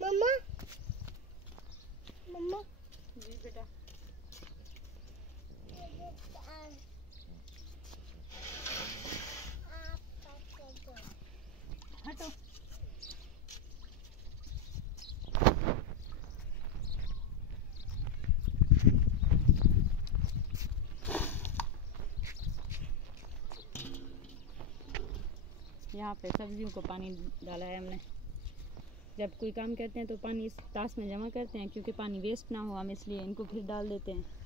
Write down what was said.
मम्मा मम्मा जी बेटा हटो। यहाँ पे सब्जियों को पानी डाला है हमने। जब कोई काम करते हैं तो पानी इस तास में जमा करते हैं, क्योंकि पानी वेस्ट ना हो हम इसलिए इनको फिर डाल देते हैं।